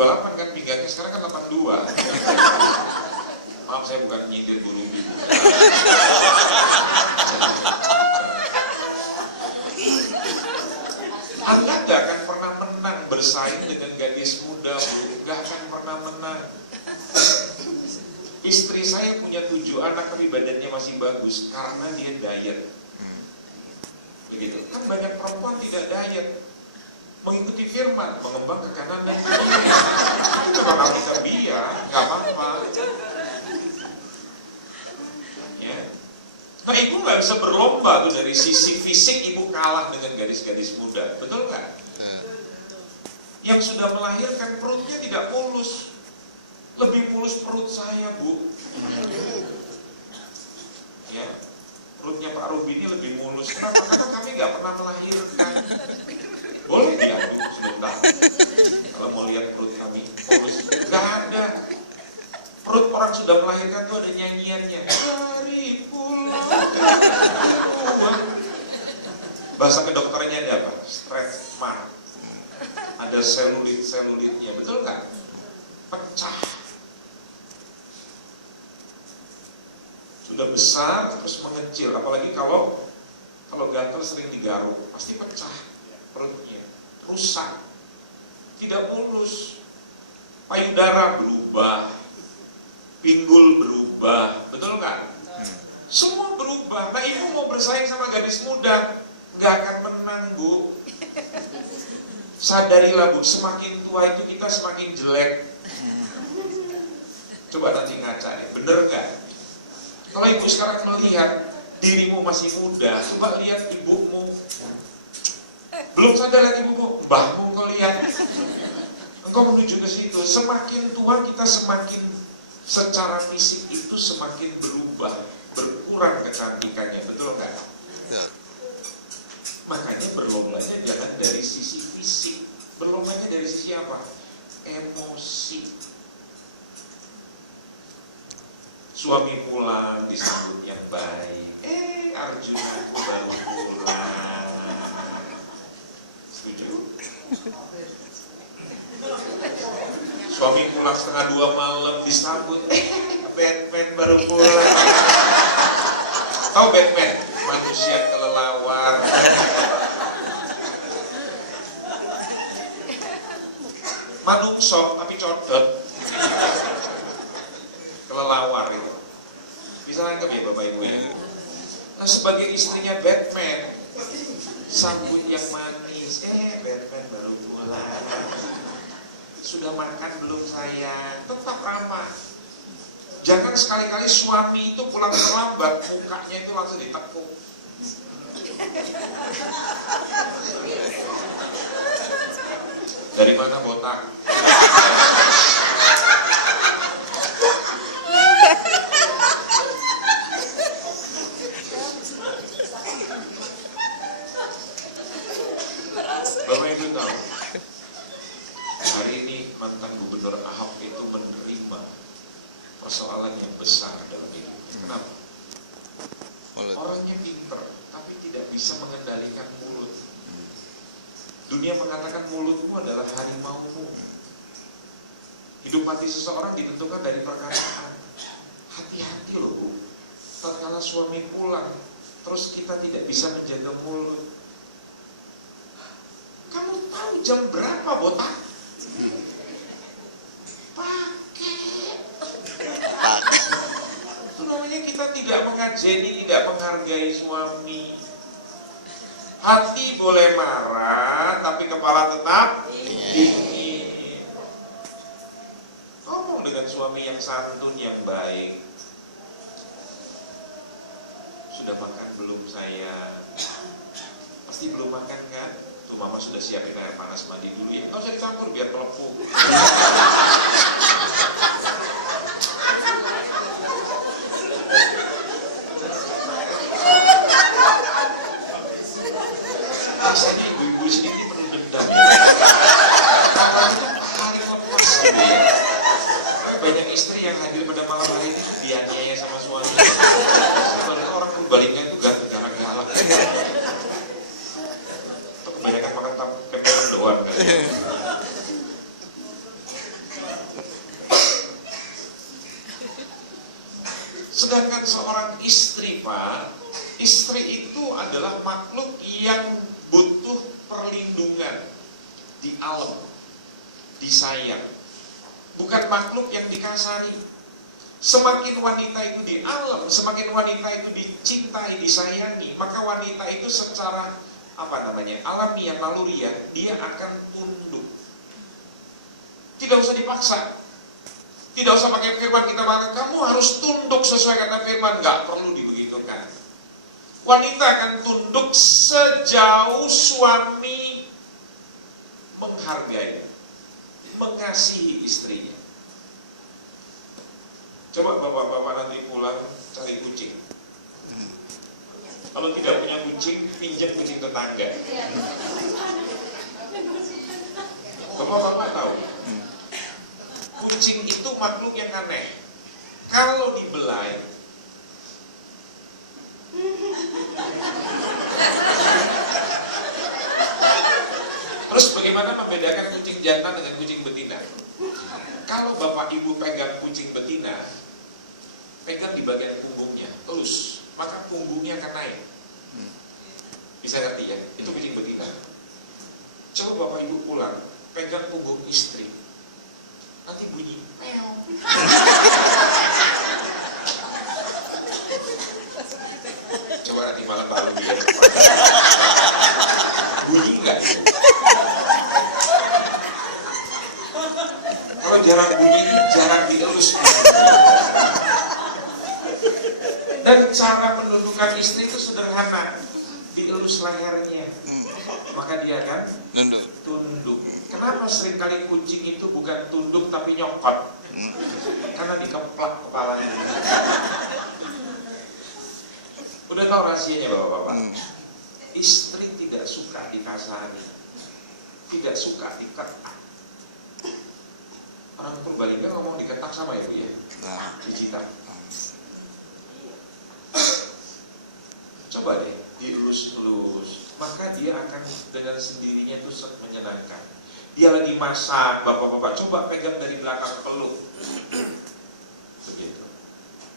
28 kan pinggangnya, sekarang kan 82. Maaf, saya bukan nyindir guru ibu. Anda gak akan pernah menang bersaing dengan gadis muda, Bu. Gak akan pernah menang. Istri saya punya 7 anak tapi badannya masih bagus karena dia diet. Begitu. Kan banyak perempuan tidak diet, mengikuti firman, mengembang ke kanan dan ke kiri. Itu kalau kita biar, nggak apa-apa. Ya. Nah, ibu nggak bisa berlomba tuh dari sisi fisik, ibu kalah dengan gadis-gadis muda, betul nggak? Yang sudah melahirkan perutnya tidak mulus, lebih mulus perut saya, Bu. Ya. Perutnya Pak Ruby ini lebih mulus. Kenapa? Karena kami nggak pernah melahirkan. Boleh diadu sebentar. Kalau mau lihat perut kami mulus, nggak ada. Perut orang sudah melahirkan tuh ada nyanyiannya. Dari pulau keluar. Bahasa kedokterannya ada apa? Stretch mark. Ada selulitnya, betul nggak? Pecah. Sudah besar terus mengecil, apalagi kalau gatal sering digaruk, pasti pecah perutnya, rusak, tidak mulus, payudara berubah, pinggul berubah, betul nggak? Semua berubah. Nah, ibu mau bersaing sama gadis muda, nggak akan menang, Bu. Sadarilah, Bu, semakin tua itu kita semakin jelek. Coba nanti ngaca nih, bener nggak? Kalau ibu sekarang melihat dirimu masih muda, coba lihat ibumu. Belum sadar lihat ibumu, mbahmu kau lihat. Engkau menuju ke situ. Semakin tua kita semakin secara fisik itu semakin berubah, berkurang kecantikannya, betul nggak? Ya. Makanya berlombanya jangan dari sisi fisik, berlombanya dari sisi apa? Emosi. Suami pulang disambut yang baik. Arjuna baru pulang. Setuju? Suami pulang setengah 2 malam disambut. Batman baru pulang. Tahu Batman? Manusia kelelawar. Manungso tapi codot. Kelelawar itu. Bisa nangkep ya Bapak Ibu ya? Nah, sebagai istrinya Batman, sambut yang manis. Batman baru pulang. Sudah makan belum sayang? Tetap ramah. Jangan sekali-kali suami itu pulang terlambat, mukanya itu langsung ditekuk. Dari mana botak? Bapak Ibu tahu, hari ini mantan Gubernur Ahok itu menerima persoalan yang besar dalam hidup. Kenapa? Orangnya pinter, tapi tidak bisa mengendalikan mulut. Dunia mengatakan mulutmu adalah harimaumu. Hidup mati seseorang ditentukan dari perkataan. Hati-hati loh, Bu. Tatkala suami pulang, terus kita tidak bisa menjaga mulut. Kamu tahu jam berapa, botak? Pakai. Itu namanya kita tidak mengajeni, tidak menghargai suami. Hati boleh marah, tapi kepala tetap dingin. Ngomong dengan suami yang santun, yang baik. Sudah makan belum sayang? Pasti belum makan kan? Tuh mama sudah siapin air panas mandi dulu ya. Nggak usah dicampur biar melepuh. Rasanya ibu-ibu sedikit perlu dendam ya. Karena itu hari lepas gitu ya. Tapi banyak istri yang hadir pada malam hari ini dianiaya sama suami. Sebenarnya orang berbaliknya itu gara-gara galak. Kebanyakan makan pepes doang kan. Sedangkan seorang istri, Pak, istri itu adalah makhluk yang butuh perlindungan, di alam, disayang. Bukan makhluk yang dikasari. Semakin wanita itu di alam, semakin wanita itu dicintai, disayangi, maka wanita itu secara alamiah, naluriah, dia akan tunduk. Tidak usah dipaksa. Tidak usah pakai firman kita bilang, kamu harus tunduk sesuai kata firman. Nggak perlu dibegitukan. Wanita akan tunduk sejauh suami menghargai, mengasihi istrinya. Coba bapak-bapak nanti pulang cari kucing. Kalau tidak punya kucing, pinjam kucing tetangga. Bapak-bapak tahu, kucing itu makhluk yang aneh. Kalau dibelai, terus bagaimana membedakan kucing jantan dengan kucing betina? Kalau bapak ibu pegang kucing betina, pegang di bagian punggungnya, elus, maka punggungnya akan naik. Bisa ngerti ya? Itu kucing betina. Coba bapak ibu pulang, pegang punggung istri, nanti bunyi meow. Coba nanti malam baru dia bunyi enggak? Kalau jarang bunyi, jarang dielus. Dan cara menundukkan istri itu sederhana, dielus lehernya, maka dia akan tunduk. Kenapa seringkali kucing itu bukan tunduk tapi nyokot? Karena dikeplak kepalanya. Udah tahu rahasianya bapak-bapak? Istri tidak suka dikasari, tidak suka diketak. Orang Purbalingga ngomong diketak sama ibu ya? Dicita. Coba deh dielus-elus, maka dia akan dengan sendirinya itu menyenangkan. Dia lagi masak, bapak-bapak coba pegang dari belakang peluk, begitu.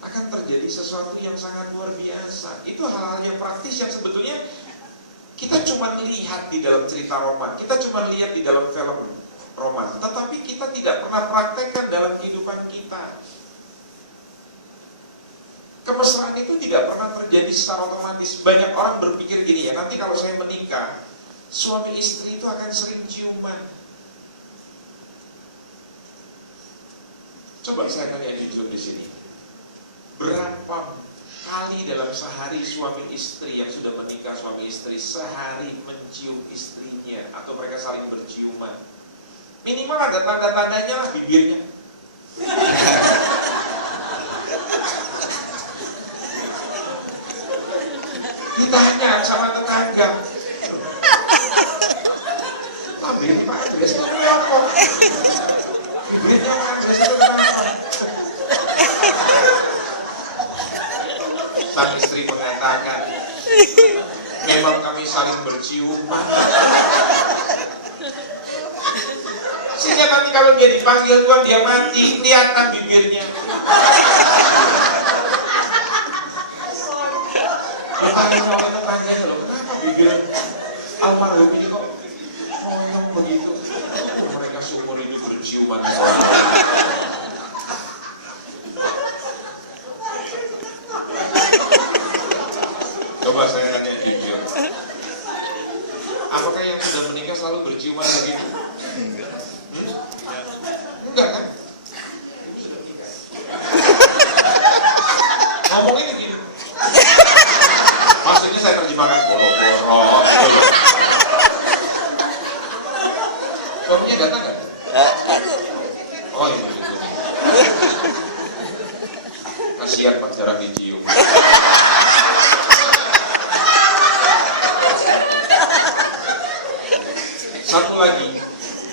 Akan terjadi sesuatu yang sangat luar biasa. Itu hal-hal yang praktis yang sebetulnya kita cuma lihat di dalam cerita roman, kita cuma lihat di dalam film roman, tetapi kita tidak pernah praktekkan dalam kehidupan kita. Kemesraan itu tidak pernah terjadi secara otomatis. Banyak orang berpikir gini ya, nanti kalau saya menikah, suami istri itu akan sering ciuman. Coba saya tanya jujur di sini, berapa kali dalam sehari suami istri yang sudah menikah, suami istri sehari mencium istrinya atau mereka saling berciuman? Minimal ada tanda-tandanya lah bibirnya. Ditanya sama tetangga, bibirnya Pak Andres itu kenapa? Bibirnya Pak Andres itu kenapa? Sang istri mengatakan, memang kami saling berciuman. Sehingga nanti kalau dia dipanggil Tuhan, dia mati, kelihatan bibirnya. Tanya sama tetangganya loh, kenapa bibir almarhum ini kok ngoyong begitu? Mereka seumur hidup berciuman. Coba saya tanya jujur, apakah yang sudah menikah selalu berciuman begitu? Enggak kan? Sudah menikah. Ngomongin begini. Maksudnya saya terjemahkan boro-boro. Suaminya datang kan? Oh iya begitu. Kasihan Pak, jarang dicium. Satu lagi,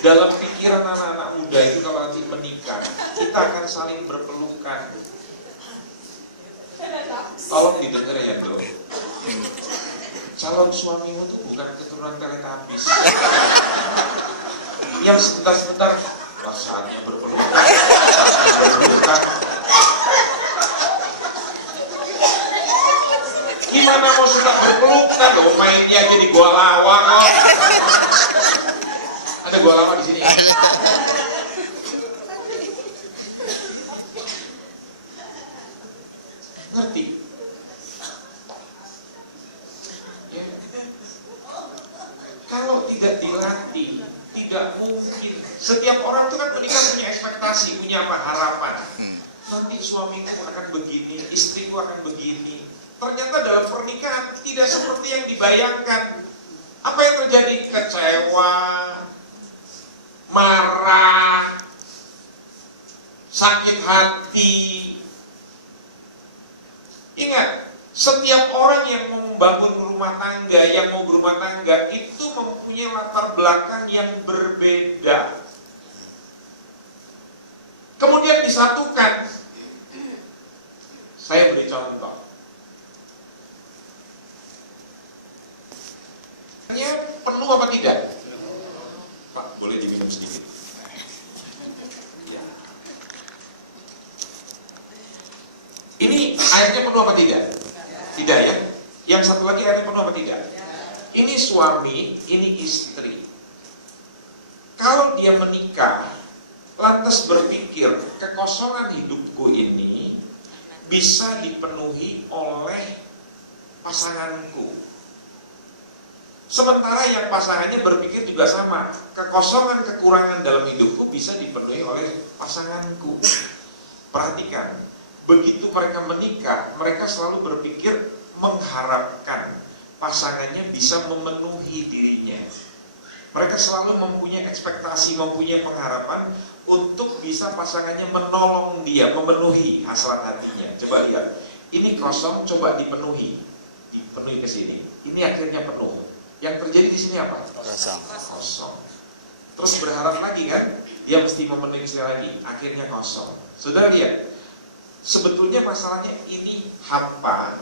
dalam pikiran anak-anak muda itu kalau nanti menikah, kita akan saling berpelukan. Tolong didengar ya bro. Calon suamimu itu bukan keturunan Teletubbies yang sebentar-sebentar saatnya berpelukan. Gimana mau suka berpelukan loh, mainnya jadi gua lawang kok. Ada gua lawang di sini. Ngerti? Ya. Kalau tidak dilatih, tidak mungkin. Setiap orang itu kan menikah punya ekspektasi, punya apa? Harapan. Nanti suamiku akan begini, istriku akan begini. Ternyata dalam pernikahan tidak seperti yang dibayangkan. Apa yang terjadi? Kecewa, marah, sakit hati. Ingat, setiap orang yang mau membangun rumah tangga, yang mau berumah tangga, itu mempunyai latar belakang yang berbeda. Kemudian disatukan. Saya beri contoh. Penuh apa tidak? Pak, boleh diminum sedikit. Ya. Ini airnya penuh apa tidak? Tidak ya. Yang satu lagi airnya penuh apa tidak? Ini suami, ini istri. Kalau dia menikah, lantas berpikir kekosongan hidupku ini bisa dipenuhi oleh pasanganku. Sementara yang pasangannya berpikir juga sama, kekosongan, kekurangan dalam hidupku bisa dipenuhi oleh pasanganku. Perhatikan, begitu mereka menikah, mereka selalu berpikir mengharapkan pasangannya bisa memenuhi dirinya. Mereka selalu mempunyai ekspektasi, mempunyai pengharapan untuk bisa pasangannya menolong dia, memenuhi hasrat hatinya. Coba lihat, ini kosong, coba dipenuhi ke sini. Ini akhirnya penuh. Yang terjadi di sini apa? Kosong. Terus berharap lagi kan, dia mesti memenuhi sekali lagi, akhirnya kosong. Saudara lihat, sebetulnya masalahnya ini hampa,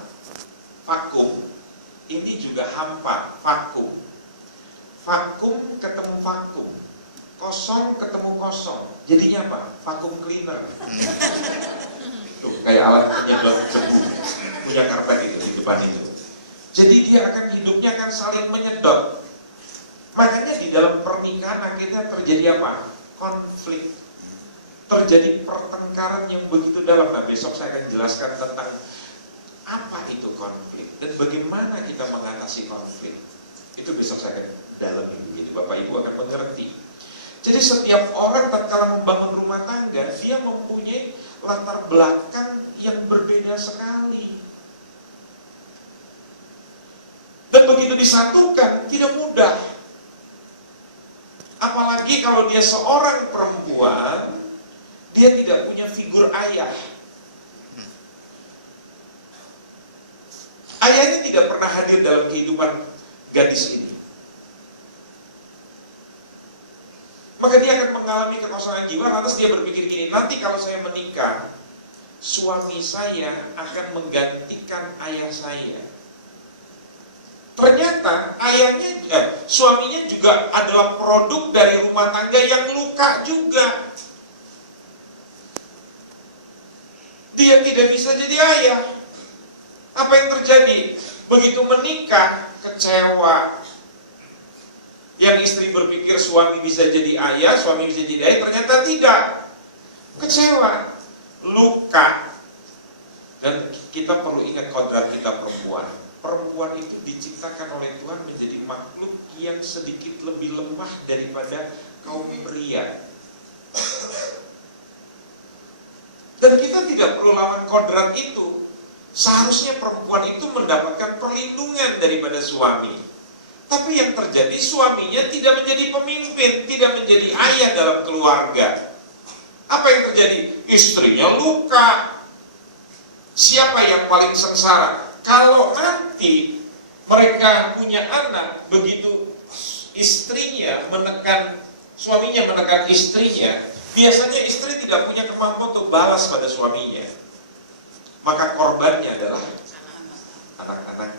vakum. Ini juga hampa, vakum. Vakum ketemu vakum, kosong ketemu kosong. Jadinya apa? Vakum cleaner. Tuh, kayak alat penyedot debu, punya karpet itu di depan itu. Jadi dia hidupnya akan saling menyedot. Makanya di dalam pernikahan akhirnya terjadi apa? Konflik. Terjadi pertengkaran yang begitu dalam. Nah, besok saya akan jelaskan tentang apa itu konflik dan bagaimana kita mengatasi konflik. Itu besok saya akan dalami. Jadi Bapak Ibu akan mengerti. Jadi setiap orang tatkala membangun rumah tangga, dia mempunyai latar belakang yang berbeda sekali. Dan begitu disatukan, tidak mudah. Apalagi kalau dia seorang perempuan, dia tidak punya figur ayah. Ayahnya tidak pernah hadir dalam kehidupan gadis ini. Maka dia akan mengalami kekosongan jiwa. Lantas dia berpikir gini, nanti kalau saya menikah, suami saya akan menggantikan ayah saya. Ternyata suaminya juga adalah produk dari rumah tangga yang luka juga. Dia tidak bisa jadi ayah. Apa yang terjadi? Begitu menikah, kecewa. Yang istri berpikir suami bisa jadi ayah, suami bisa jadi ayah, ternyata tidak. Kecewa, luka. Dan kita perlu ingat kodrat kita perempuan. Perempuan itu diciptakan oleh Tuhan menjadi makhluk yang sedikit lebih lemah daripada kaum pria. Dan kita tidak perlu lawan kodrat itu. Seharusnya perempuan itu mendapatkan perlindungan daripada suami. Tapi yang terjadi, suaminya tidak menjadi pemimpin, tidak menjadi ayah dalam keluarga. Apa yang terjadi? Istrinya luka. Siapa yang paling sengsara? Kalau nanti mereka punya anak, begitu suaminya menekan istrinya, biasanya istri tidak punya kemampuan untuk balas pada suaminya. Maka korbannya adalah anak-anak